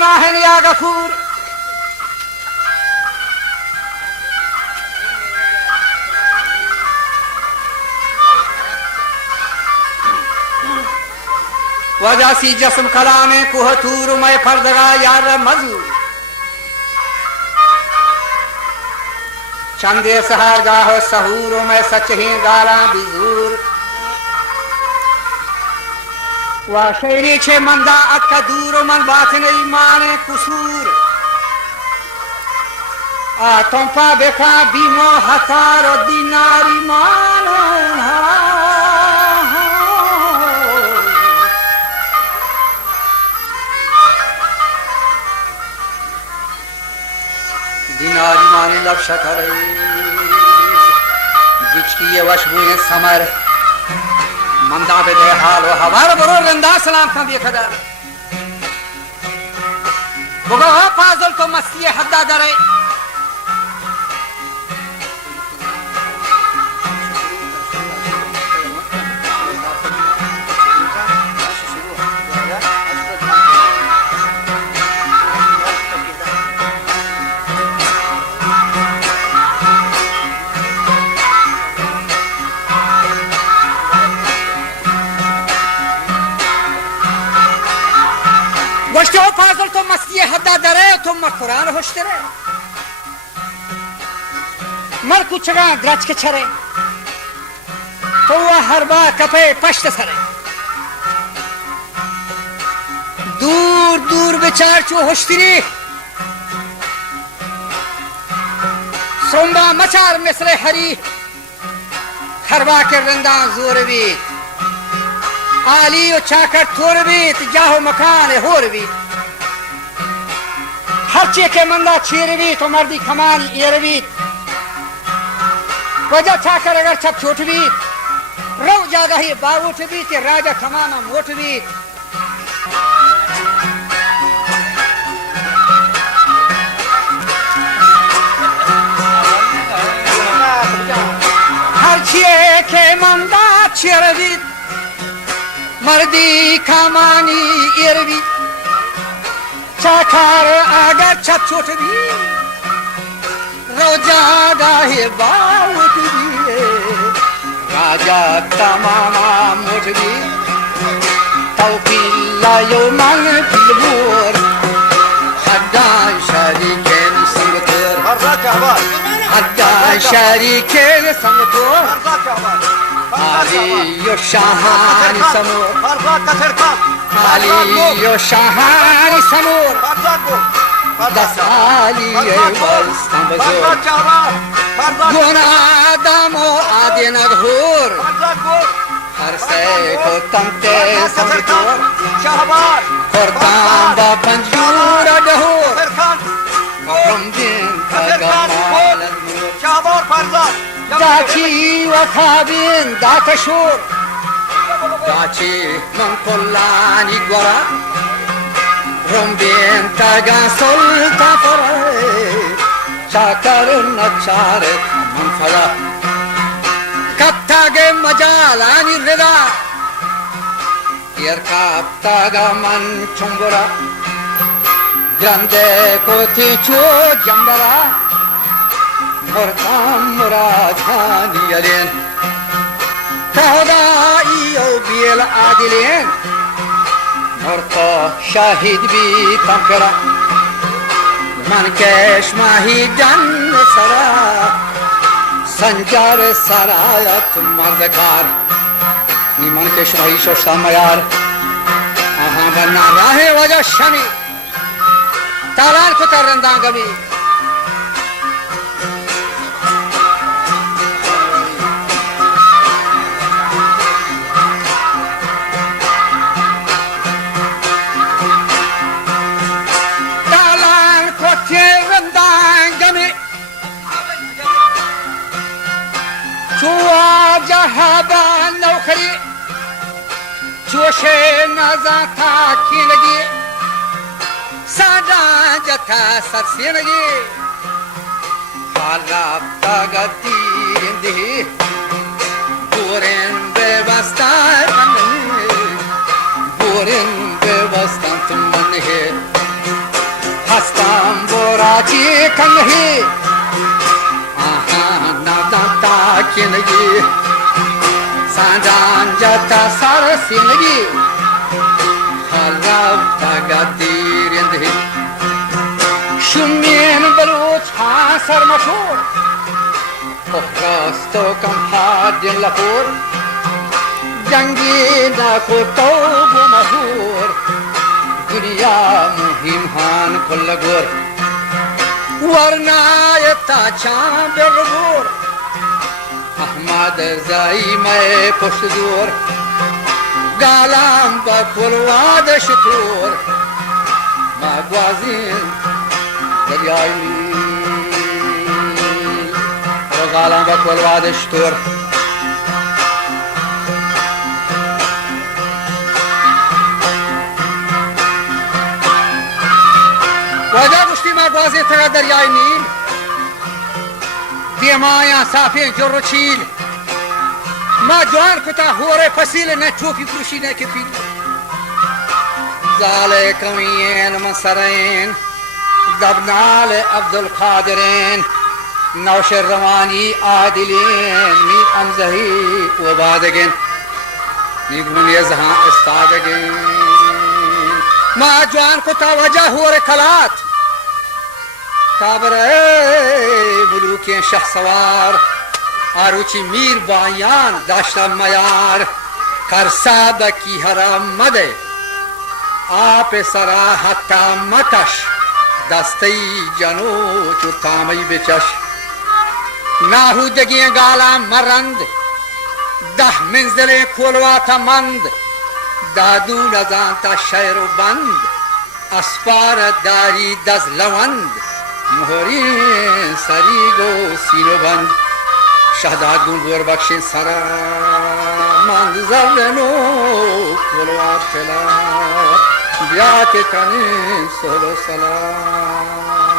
पनाह या गफूर। वजासी जस्म कलामे कुहतूर मैं फर्दगा यार मजूर। चंदे सहार गाहो सहूर मैं सच ही गाला बिजूर। वा शेरी छे मंदा अक्का दूर मन बात नहीं माने कुसूर। आ तोंपा बेखा बीमो हतार दिनारी मानो दिनारी माने लब शकर जिचकी ये वशबुए समर मंदा बेदे हालो हवार बरो रंदा सलाम था देखा बुगा फाजल तो मस्ती हद्दा दरे। फाजल तो मस्ती हद्दा दरे तुम कुरान होशतरे मर कुछगा ग्रच के छरे तो वह हर बा कपे पश्त सरे। दूर दूर विचार चो होशतरी सोमबा मचार मिसरे हरी हरबा के रंदा जोर भी आली चाकर थोर भी जाहो मकान होर भी हर चे के मंदा छेरवी तो मर्दी खमानी एरवी वजह चाकर अगर छप छोटवी रो ज्यादा ही बाउठ भी ते राजा खमाना मोट भी। हर चे के मंदा छेरवी मर्दी खमानी एरवी चाकर अगर छप छोट भी रोजा गाहे बाउट भी राजा तमामा मोट भी तौफीला यो मांग फिलबोर हड्डा शरीकेन संगतोर हड्डा शरीकेन संगतोर आली यो शाहानी समोर आली यो शाहानी समोर दस आली ये वस्तंबजोर गुना दामो आदि नगहोर हर से को तमते समझोर करताम बा पंजूर डहोर हम दिन कगमाल दाची वखाबिन दाकशोर दाची मंकोलानी ग्वरा रंबेन तागा सोल्ता फरे चाकर नचार मंफला कत्तागे मजालानी रिदा यरकाप्तागा मन चुंबरा ग्रंदे कोथी चो जंबरा मोरकाम मुराधानी अलेन तहदा इयो बियल आदिलेन मोरता शाहिद भी तंकरा मनकेश माही जन सरा संजार सरायत मर्दकार नी मनकेश माही शोशा मयार आहा बन्ना राहे वजह शमी तालार को तरंदा गबी जहाबा नौकरी जोशे नजा था की लगी सादा जथा सरसे लगी हाला तगती इंदी बोरेन बेबस्ता बोरेन बेबस्ता तुम मन है साची कंघी नादाता किनगी सांजान जाता सार सिंगी खराब तागा दीरिंदही शुम्यन बलूच हासर मशहूर कोफ्रास्तो कम हादिन लपूर जंगी ना को तौबु महूर दुनिया मुहिम हान कुल्लगुर वरनायता चांबरबूर अहमद जाई मैं पुष्दूर गालाम बकुलवाद शतूर मागवाजिन दरियाई गालाम बकुलवाद शतूर वजह गुश्ती मागवाजी तगा दरियाई नील दिमाया साफे जोरो चील ما جوان کتا هوره فصیل نه چوکی فروشی نه که پیل زال کمین منصرین دبنال عبدالقادرین نوشر روانی عادلین مید امزهی و بادگین نیگون یزها استادگین ما جوان کتا وجه هوره کلات کابر بلوکین شه سوار آروچی میر بایان داشتم میار کرسا کی حرام مده آپ سرا حتی مکش دستی جنو چو تامی بچش ناهودگی گالا مرند ده منزل کولواتا مند دادو نزانتا شیر و بند اسپار داری دز لوند مهرین سریگو سینو بند شهداد گون گور بخشین سرا منظر نو کلوات فلا بیا که کنین سلو سلام